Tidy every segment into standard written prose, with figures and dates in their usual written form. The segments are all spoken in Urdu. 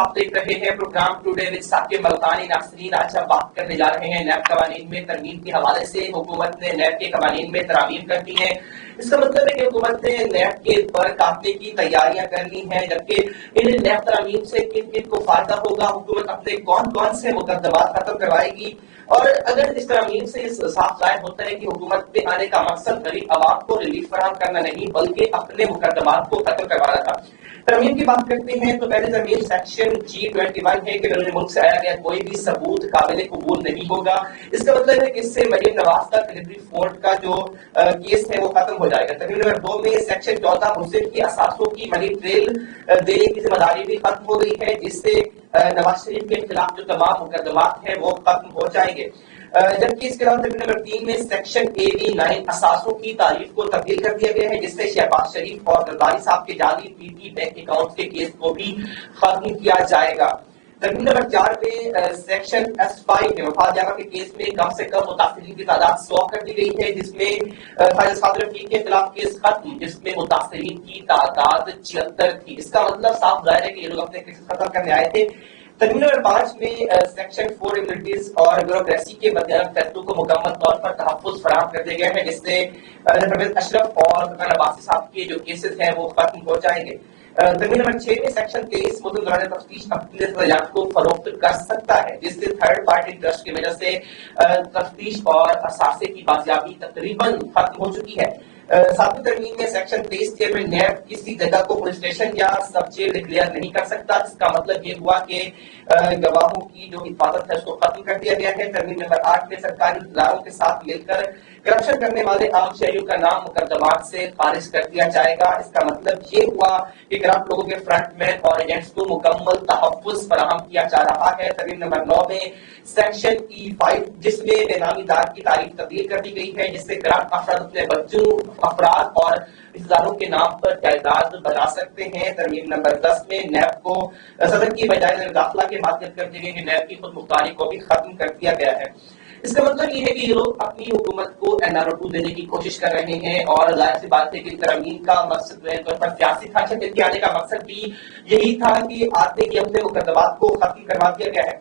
آپ دیکھ رہے ہیں پروگرام ٹوڈے وتھ ثاقب ملکانی. ناظرین، آج ہم بات کرنے جا رہے ہیں نیب قوانین میں ترمیم کے حوالے سے. حکومت نے نیب کے قوانین میں ترامیم کر دی ہیں. اس کا مطلب ہے کہ حکومت نے نیب کے پر کاٹنے کی تیاریاں کرنی ہیں. جبکہ ان نیب ترامیم سے کن کن کو فائدہ ہوگا، حکومت اپنے کون کون سے مقدمات ختم کروائے گی، اور اگر اس ترامیم سے صاف ظاہر ہوتا ہے کہ حکومت کے آنے کا مقصد غریب عوام کو ریلیف فراہم کرنا نہیں بلکہ اپنے مقدمات کو ختم کروانا تھا. ترمیم کی بات کرتے ہیں تو پہلے ترمیم سیکشن G21 ہے کہ بیرون ملک سے آیا گیا کوئی بھی ثبوت قابل قبول نہیں ہوگا. اس کا مطلب ہے کہ اس سے مریم نواز کا ڈلیوری فورٹ کا جو کیس ہے وہ ختم ہو جائے گا. ترمیم نمبر 2 میں سیکشن 14 ملزم کی اثاثوں کی منی ٹریل دینے کی ذمہ داری بھی ختم ہو گئی ہے، جس سے نواز شریف کے خلاف جو تمام مقدمات ہیں وہ ختم ہو جائیں گے. جبکہ اس کے علاوہ ترمیم نمبر 3 میں سیکشن AB9 اثاثوں کی تعریف کو تبدیل کر دیا گیا ہے، جس سے شہباز شریف اور زرداری صاحب کے جعلی PT بینک اکاؤنٹ کے کیس کو بھی ختم کیا جائے گا. ترمیم نمبر 4 میں سیکشن S5 ہے، وفات جگہ کے کیس میں کم سے کم متاثرین کی تعداد 100 کر دی گئی ہے، جس میں صادر رفیق کے خلاف کیس ختم، جس میں متاثرین کی تعداد 76 تھی. اس کا مطلب صاف ظاہر ہے کہ یہ لوگ اپنے کیس ختم کرنے آئے تھے. ترمیم نمبر 5 میں سیکشن 4 امیونٹیز اور بیوروکریسی کے مدنظر فیصلوں کو مکمل طور پر تحفظ فراہم کر دیا گیا ہے، جس سے پرویز اشرف اور سلطان عباسی صاحب کے جو کیسز ہیں وہ ختم ہو جائیں گے. ترمیم نمبر 6 میں سیکشن 23 ملزم دوران تفتیش اپنے سزایات کو فروخت کر سکتا ہے، جس سے تھرڈ پارٹی ٹرسٹ کی وجہ سے تفتیش اور اثاثے کی بازیابی تقریباً ختم ہو چکی ہے. 7ویں ترمیم میں سیکشن 23 چیئرمین نیب کسی جگہ کو پولیس اسٹیشن یا سب جیل ڈکلیئر نہیں کر سکتا. اس کا مطلب یہ ہوا کہ گواہوں کی جو حفاظت ہے اس کو ختم کر دیا گیا ہے. ترمیم نمبر 8 میں سرکاری اداروں کے ساتھ مل کر کرپشن کرنے والے عام شہریوں کا نام مقدمات سے خارج کر دیا جائے گا. اس کا مطلب یہ ہوا کہ کرپٹ لوگوں کے فرنٹ مین اور ایجنٹس کو مکمل تحفظ فراہم کیا جا رہا ہے. ترمیم نمبر 9 میں سیکشن E5 جس میں بے نامی دار کی تاریخ تبدیل کر دی گئی ہے، جس سے کرپٹ افراد اپنے بچوں، افراد اور رشتہ داروں کے نام پر جائیداد بنا سکتے ہیں. ترمیم نمبر 10 میں نیب کو صدر کی بجائے داخلہ کے مادیت کر دی گئی کہ نیب کی خود مختاری کو بھی ختم کر دیا گیا ہے. اس کا مطلب یہ ہے کہ یہ لوگ اپنی حکومت کو NR2 دینے کی کوشش کر رہے ہیں، اور ظاہر سی بات ہے کہ ترمیم کا مقصد طور پر سیاسی تھا. ان کے آنے کا مقصد بھی یہی تھا کہ آتے ہی اپنے مقدمات کو ختم کروا دیا گیا ہے.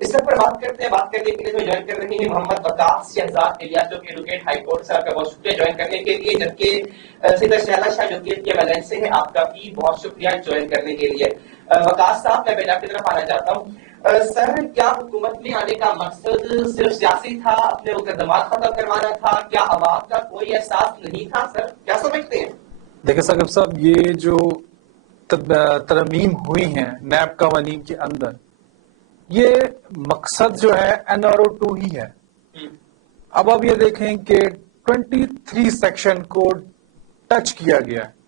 اس پر بات کرتے ہیں. بات کرنے کے لیے جوائن کر رہے ہیں محمد وقاص شہزاد الیاس، جو کہ ایڈوکیٹ ہائی کورٹ سے. آپ کا بہت شکریہ جوائن کرنے کے لیے. جبکہ سیدہ شہلا شاہ جو کہ ویلینس سے ہیں، آپ کا بھی بہت شکریہ جوائن کرنے کے لیے. وقاص صاحب، میں بیٹا کی طرف آنا چاہتا ہوں. سر، کیا حکومت میں آنے کا مقصد صرف سیاسی تھا، اپنے مقدمات ختم کروانا تھا؟ کیا عوام کا کوئی احساس نہیں تھا؟ سر کیا سمجھتے ہیں؟ دیکھیں ثاقب صاحب، یہ جو ترمیم ہوئی ہیں نیب قوانین کے اندر، یہ مقصد جو ہے NR2 ہی ہے. اب آپ یہ دیکھیں کہ 23 سیکشن کو ٹچ کیا گیا ہے،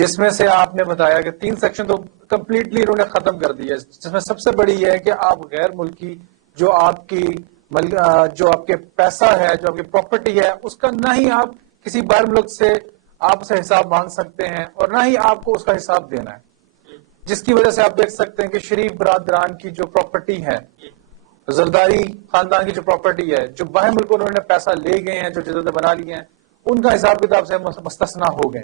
جس میں سے آپ نے بتایا کہ 3 سیکشن تو کمپلیٹلی انہوں نے ختم کر دیا، جس میں سب سے بڑی یہ ہے کہ آپ غیر ملکی جو آپ کے پیسہ ہے، جو آپ کی پراپرٹی ہے، اس کا نہ ہی آپ کسی باہر ملک سے آپ اسے حساب مانگ سکتے ہیں اور نہ ہی آپ کو اس کا حساب دینا ہے. جس کی وجہ سے آپ دیکھ سکتے ہیں کہ شریف برادران کی جو پراپرٹی ہے، زرداری خاندان کی جو پراپرٹی ہے، جو باہر ملکوں انہوں نے پیسہ لے گئے ہیں، جو جدت بنا لی ہیں، ان کا حساب کتاب سے مستثنا ہو گئے.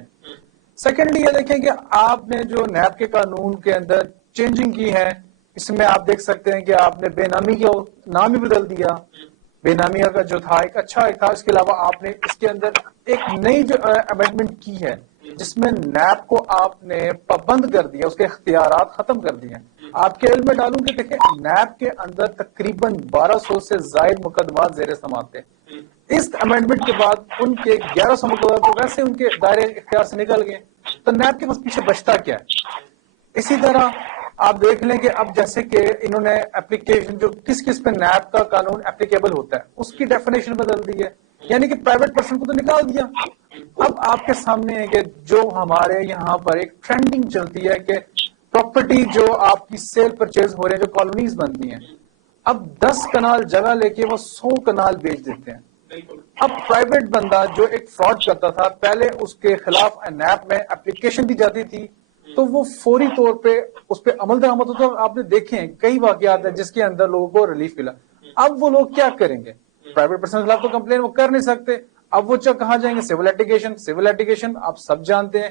سیکنڈلی یہ دیکھیں کہ آپ نے جو نیب کے قانون کے اندر چینجنگ کی ہے، اس میں آپ دیکھ سکتے ہیں کہ آپ نے بے نامی کو نام ہی بدل دیا. بے نامی کا جو تھا ایک اچھا تھا. اس کے علاوہ آپ نے اس کے اندر ایک نئی جو امینڈمنٹ کی ہے، جس میں نیب کو آپ نے پابند کر دیا، اس کے اختیارات ختم کر دیے. آپ کے علم میں ڈالوں کہ دیکھیں نیب کے اندر تقریباً 1200 سے زائد مقدمات زیر سماعت تھے. اس امینڈمنٹ کے بعد ان کے 1100 مقدمات تو ویسے ان کے دائرے اختیار سے نکل گئے. تو نیب کے پاس پیچھے بچتا کیا ہے؟ اسی طرح آپ دیکھ لیں کہ اب جیسے کہ انہوں نے اپلیکیشن جو کس کس پہ نیب کا قانون اپلیکیبل ہوتا ہے، اس کی ڈیفینیشن بدل دی ہے. یعنی کہ پرائیویٹ پرسن کو تو نکال دیا. اب آپ کے سامنے ہے کہ جو ہمارے یہاں پر ایک ٹرینڈنگ چلتی ہے کہ پراپرٹی جو آپ کی سیل پرچیز ہو رہے ہیں، جو کالونیز بنتی ہیں، اب 10 کنال جگہ لے کے وہ 100 کنال بیچ دیتے ہیں. اب پرائیویٹ بندہ جو ایک فراڈ کرتا تھا، پہلے اس کے خلاف نیب میں اپلیکیشن دی جاتی تھی تو وہ فوری طور پہ اس پہ عمل درآمد ہوتا. آپ نے دیکھے کئی واقعات ہیں جس کے اندر لوگوں کو ریلیف ملا. اب وہ لوگ کیا کریں گے؟ پرائیویٹ پرسن کے خلاف تو کمپلین وہ کر نہیں سکتے. اب وہ کہاں جائیں گے؟ Civil litigation. سول لیٹیگیشن آپ سب جانتے ہیں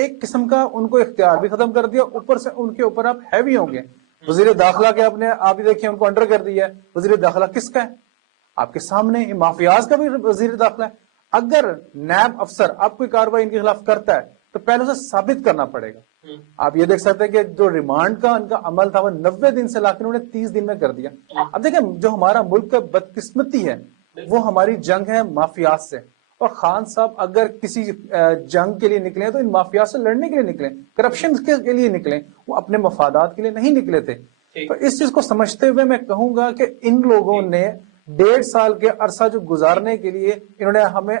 ایک قسم کا ان کو اختیار بھی ختم کر دیا, اوپر سے ان کے اوپر آپ ہیوی ہوں گے. وزیر داخلہ کے آپ دیکھیں ان کو انڈر کر دیا ہے. وزیر داخلہ کس کا ہے؟ آپ کے سامنے مافیاز کا بھی وزیر داخلہ ہے. اگر نیب افسر آپ کوئی کاروائی ان کے خلاف کرتا ہے تو پہلے اسے ثابت کرنا پڑے گا. آپ یہ دیکھ سکتے ہیں کہ جو ریمانڈ کا ان کا عمل تھا وہ 90 دن سے لا کے انہوں نے 30 دن میں کر دیا. اب دیکھیں جو ہمارا ملک کا بدقسمتی ہے وہ ہماری جنگ ہے مافیات سے. اور خان صاحب اگر کسی جنگ کے لیے نکلیں تو ان مافیات سے لڑنے کے لیے نکلیں, کرپشن کے لیے نکلیں, وہ اپنے مفادات کے لیے نہیں نکلے تھے. تو اس چیز کو سمجھتے ہوئے میں کہوں گا کہ ان لوگوں نے 1.5 سال کے عرصہ جو گزارنے کے لیے انہوں نے ہمیں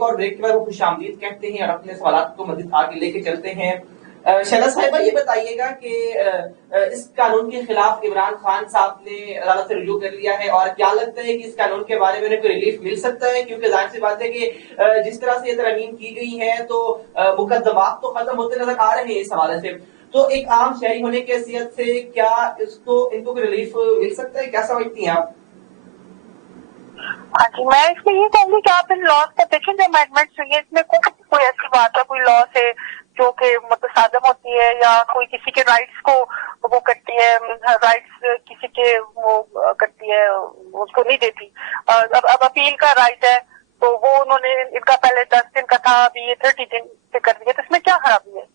اور بریک کے بعد وہ خوش آمدید کہتے ہیں اور اپنے سوالات کو مزید آگے لے کے چلتے ہیں. شہلا صاحبہ یہ بتائیے گا کہ اس قانون کے خلاف عمران خان صاحب نے عدالت سے رجوع کر لیا ہے, اور کیا لگتا ہے کہ اس قانون کے بارے میں انہیں کوئی ریلیف مل سکتا ہے؟ کیونکہ ظاہر سی بات ہے کہ جس طرح سے یہ ترمیم کی گئی ہے تو مقدمات تو ختم ہوتے نظر آ رہے ہیں اس حوالے سے, تو ایک عام شہری ہونے کی حیثیت سے کیا ان کو کوئی ریلیف مل سکتا ہے؟ کیا سمجھتی ہیں آپ؟ ہاں جی, میں اس میں یہ کہوں گی کہ آپ ان لاس کو دیکھیں جو امینڈمنٹس ہوئی ہیں, اس میں کوئی ایسی بات ہے, کوئی لاس ہے جو کہ متصادم ہوتی ہے یا کوئی کسی کے رائٹس کو وہ کرتی ہے, رائٹس کسی کے وہ کرتی ہے, اس کو نہیں دیتی. اب اپیل کا رائٹ ہے تو وہ انہوں نے ان کا پہلے 10 دن کا تھا, ابھی یہ 30 دن سے کر دیا, تو اس میں کیا خرابی ہے؟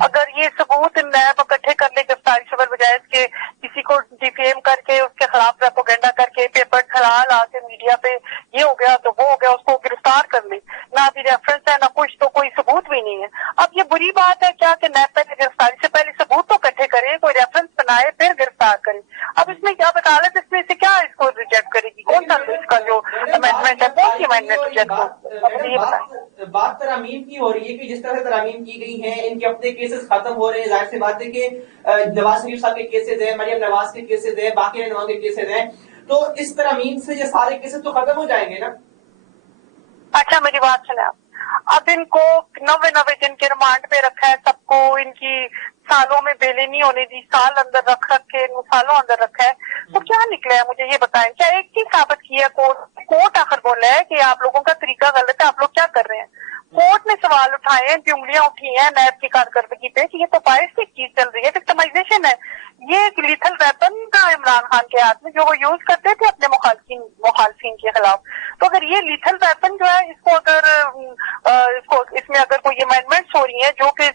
اگر یہ ثبوت نیب اکٹھے کر لے گرفتاری سے بجائے اس کے کسی کو ڈیفیم کر کے اس کے خلاف پروپیگنڈا کر کے پیپر کھلا لا کے میڈیا پہ یہ ہو گیا تو وہ ہو گیا, اس کو گرفتار کر لے, نہ ابھی ریفرنس ہے نہ کچھ, تو کوئی ثبوت بھی نہیں ہے. اب یہ بری بات ہے کیا کہ نیب پہلے گرفتاری سے پہلے ثبوت تو اکٹھے کرے, کوئی ریفرنس بنائے پھر گرفتار کرے. اب اس میں کیا عدالت اس میں سے کیا اس کو ریجیکٹ کرے گی؟ کون سا اس کا جو امینڈمنٹ ہے کون سی امینڈمنٹ ریجیکٹ ہو؟ بات ترامیم کی ہو رہی ہے کہ جس طرح سے ترامیم کی گئی ہیں ان کے اپنے کیسز ختم ہو رہے ہیں. ظاہر سی بات ہے کہ نواز شریف صاحب کے کیسز ہیں, مریم نواز کے کیسز ہیں, باقی رہنما کے کیسز ہیں, تو اس ترامیم سے یہ سارے کیسز تو ختم ہو جائیں گے نا؟ اچھا میری بات سنیں آپ, اب ان کو 90 دن کے ریمانڈ پہ رکھا ہے, سب کو ان کی سالوں میں بیلیں نہیں ہونے دی, سال اندر رکھ کے سالوں اندر رکھا ہے, تو کیا نکلا ہے مجھے یہ بتائیں. کیا ایک چیز ثابت کی ہے کورٹ آخر بولا ہے کہ آپ لوگوں کا طریقہ غلط ہے, آپ لوگ کیا کر رہے ہیں. کورٹ نے سوال اٹھائے ہیں, انگلیاں اٹھی ہیں نیب کی کارکردگی پہ کہ یہ تو باعث کی چیز چل رہی ہے, وکٹمائزیشن ہے. یہ ایک لیتھل ویپن تھا عمران خان کے ہاتھ میں جو وہ یوز کرتے تھے اپنے مخالفین کے خلاف. تو اگر یہ لیتھل ویپن جو ہے اس میں اگر کوئی امینڈمنٹس ہو رہی ہیں جو کہ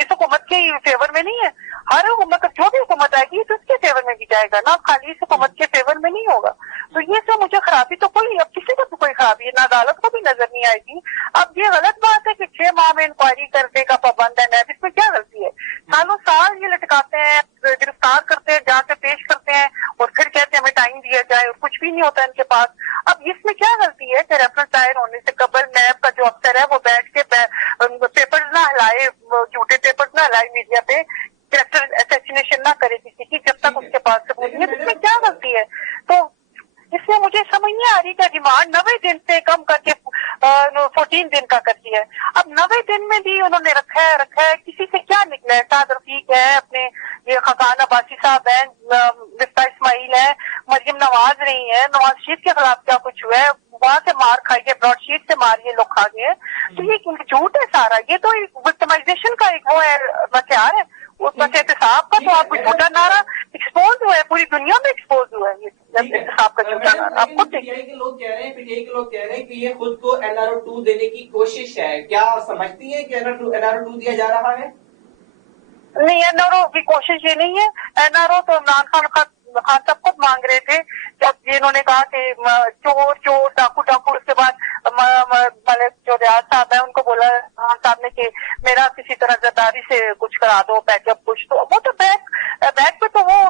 اس حکومت کے فیور میں نہیں ہے, ہر حکومت جو بھی حکومت آئے گی تو اس کے فیور میں بھی جائے گا نا, خالی اس حکومت کے فیور میں نہیں ہوگا. تو یہ تو مجھے خرابی تو کوئی, اب کسی کو تو کوئی خرابی ہے نہ, عدالت کو بھی نظر نہیں آئے گی. اب یہ غلط بات ہے کہ 6 ماہ میں انکوائری کرنے کا پابند ہے نیب, اس میں کیا غلطی ہے؟ سالوں سال یہ لٹکاتے ہیں, گرفتار کرتے ہیں, جا کے پیش کرتے ہیں اور پھر کہتے ہیں ہمیں ٹائم دیا جائے, اور کچھ بھی نہیں ہوتا ان کے پاس. اب اس میں کیا غلطی ہے کہ ریفرنس دائر ہونے سے قبل نیب کا جو افسر ہے وہ بیٹھ کے پیپرز نہ ہلائے, جھوٹے پیپرز نہ ہلائے میڈیا پہ, کریکٹر اسیسینیشن نہ کرے کسی کی جب تک اس کے پاس ثبوت نہیں ہے. اس میں کیا غلطی ہے؟ تو اس میں مجھے سمجھ نہیں آ رہی کہ ریمانڈ 90 دن سے کم کر کے 14 دن کا کر دیا ہے. اب 90 دن میں بھی انہوں نے رکھا ہے, کسی سے کیا نکلا ہے؟ سعد رفیق ہے, اپنے یہ خاقان عباسی صاحب ہیں, مفتاح اسماعیل ہے, مریم نواز رہی ہے, نواز شریف کے خلاف کیا کچھ ہوا ہے, وہاں سے مار کھائی ہے, براڈ شیٹ سے مار یہ لوگ کھا گئے. تو یہ جھوٹ ہے سارا, یہ تو وکٹمائزیشن کا ایک وہ ہے ہتھیار ہے. اس میں سے احتساب کا تو آپ کو جھوٹا نعرہ ایکسپوز ہوا ہے, پوری دنیا میں ایکسپوز ہوا ہے احتساب کا جھوٹا نعرہ. آپ خود دیکھیے کہ لوگ کہہ رہے ہیں کہ یہ خود کو NRO2 دینے کی کوشش ہے. کیا سمجھتی ہیں کہ NRO2 دیا جا رہا ہے؟ نہیں, NRO کی کوشش یہ نہیں ہے. NRO تو عمران خان سب خود مانگ رہے تھے جب انہوں نے کہا کہ چور ڈاکو, اس کے بعد ملک جو ریاض صاحب ہیں ان کو بولا خان صاحب نے کہ میرا کسی طرح زرداری سے کچھ کرا دو, بیک اپ کچھ. تو وہ تو بیک پہ تو وہ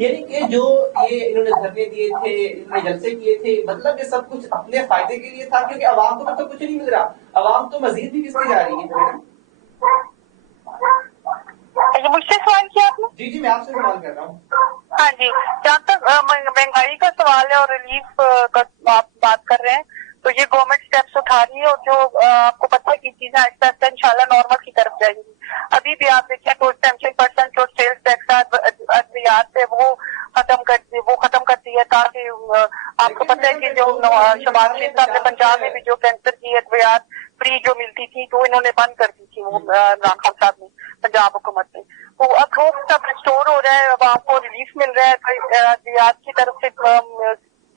یعنی کہ جو یہ انہوں نے دھرنے دیے تھے، انہوں نے جلسے کیے تھے، مطلب یہ سب کچھ اپنے فائدے کے لیے تھا، کیونکہ عوام کو تو کچھ نہیں مل رہا، عوام تو مزید بھی کس میں جا رہی ہے؟ مجھ سے سوال کیا آپ نے؟ جی میں آپ سے سوال کر رہا ہوں. ہاں جی، جہاں تک مہنگائی کا سوال ہے اور ریلیف کا بات کر رہے ہیں، تو یہ گورنمنٹ اسٹیپس اٹھا رہی ہے، اور جو آپ کو پتہ ہے کہ چیزیں آہستہ آہستہ انشاءاللہ نارمل کی طرف جائیں گی. ابھی بھی آپ دیکھیں تو 70% جو سیلز ٹیکس ادویات پہ وہ ختم کر دی ہے، تاکہ آپ کو پتہ ہے کہ جو شہباز شریف صاحب نے پنجاب میں بھی جو کینسر کی ادویات فری جو ملتی تھی تو انہوں نے بند کر دی تھی، وہ عمران خان صاحب نے پنجاب حکومت نے. تو اب وہ سب ریسٹور ہو رہا ہے، عوام کو ریلیف مل رہا ہے ادویات کی طرف سے.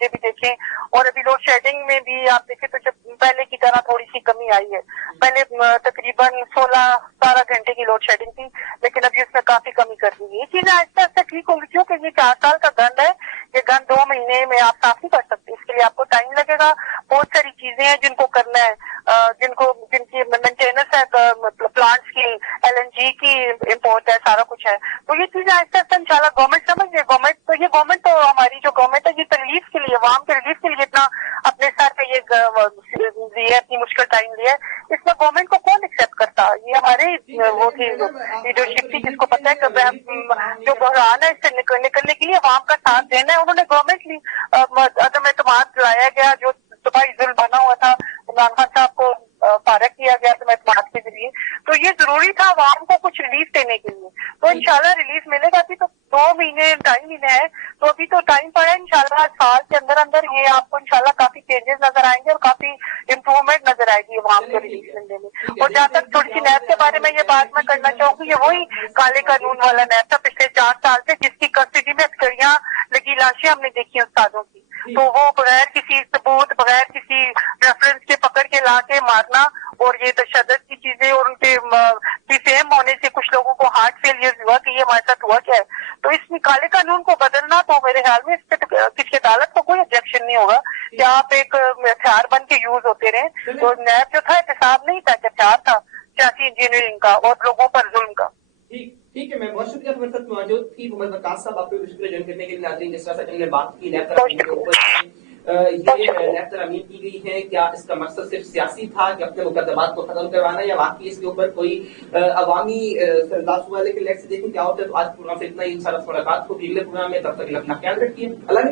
یہ بھی دیکھیں، اور ابھی لوڈ شیڈنگ میں بھی آپ دیکھیں تو جب پہلے کی طرح تھوڑی سی کمی آئی ہے. پہلے تقریباً 16-17 گھنٹے کی لوڈ شیڈنگ تھی، لیکن ابھی اس میں کافی کمی کر دی. یہ چیزیں آہستہ آہستہ ٹھیک ہوں گی، کیونکہ یہ 4 سال کا گند ہے. یہ گند 2 مہینے میں آپ صاف نہیں کر سکتے، اس کے لیے آپ کو ٹائم لگے گا. بہت ساری چیزیں ہیں جن کو کرنا ہے، جن کی مینٹیننس ہے، پلانٹس کی، LNG کی امپورٹ ہے، سارا کچھ ہے. تو یہ چیزیں آہستہ آہستہ انشاءاللہ گورنمنٹ سمجھ گئے. گورنمنٹ تو ہماری جو گورنمنٹ ہے یہ ریلیف کے لیے، عوام کے ریلیف کے لیے اتنا اپنے سر پہ یہ اتنی مشکل ٹائم لیا ہے. اس میں گورنمنٹ کو کون ایکسپٹ کرتا؟ یہ ہمارے وہ تھی لیڈرشپ تھی، جس کو پتہ ہے کہ جو بحران ہے اس سے نکلنے کے لیے عوام کا ساتھ دینا ہے. انہوں نے گورنمنٹ لی، عدم اعتماد لایا گیا، جو صبح ظلم بنا ہوا تھا، عمران خان صاحب کو فارغ کیا گیا عدم اعتماد کے ذریعے. تو یہ ضروری تھا عوام کو کچھ ریلیف دینے کے لیے. تو انشاءاللہ ریلیف ملے گا. ابھی تو 2 مہینے 2.5 مہینے ہے، تو ابھی تو ٹائم پڑا ہے. انشاءاللہ سال کے اندر یہ آپ کو انشاءاللہ کافی چینجز نظر آئیں گے اور کافی امپروومنٹ نظر آئے گی عوام کو ریلیف ملنے میں. اور جہاں تک تھوڑی سی نیب کے بارے میں یہ بات میں کرنا چاہوں گی، یہ وہی کالے قانون والا نیب تھا پچھلے 4 سال سے، جس کی کسٹڈی میں کڑیاں لگی لاشیں ہم نے دیکھی استادوں کی. تو وہ بغیر کسی ثبوت، بغیر کسی ریفرنس کے پکڑ کے لا کے مارنا، اور یہ تشدد کی چیزیں، اور ان کے فیم ہونے سے کچھ لوگوں کو ہارٹ فیلئر ہوا کہ یہ ہمارے ساتھ ہوا کیا ہے. تو اس کالے قانون کو بدلنا، تو میرے خیال میں اس پہ کسی عدالت کو کوئی آبجیکشن نہیں ہوگا کہ آپ ایک ہتھیار بن کے یوز ہوتے رہے. تو نیب جو تھا احتساب نہیں تھا، ہتھیار تھا سیاسی انجینئرنگ کا اور لوگوں پر ظلم کا. ٹھیک ہے، میں بہت شکریہ ہمارے ساتھ موجود تھی عمر وقاص صاحب، آپ کو شکریہ جوائن کرنے کے لیے. ناظرین، جس طرح سے ہم نے بات کی نیب ترامیم کی گئی ہے، کیا اس کا مقصد صرف سیاسی تھا کہ اپنے مقدمات کو ختم کروانا، یا واقعی اس کے اوپر کوئی عوامی سرداس ہوا؟ لیکن لیٹس دیکھیں کیا ہوتا ہے. تو آج پروگرام سے اتنا ہی. ان شاء اللہ ملاقات ہوگی اگلے پروگرام میں، تب تک اپنا خیال رکھیے. اللہ نے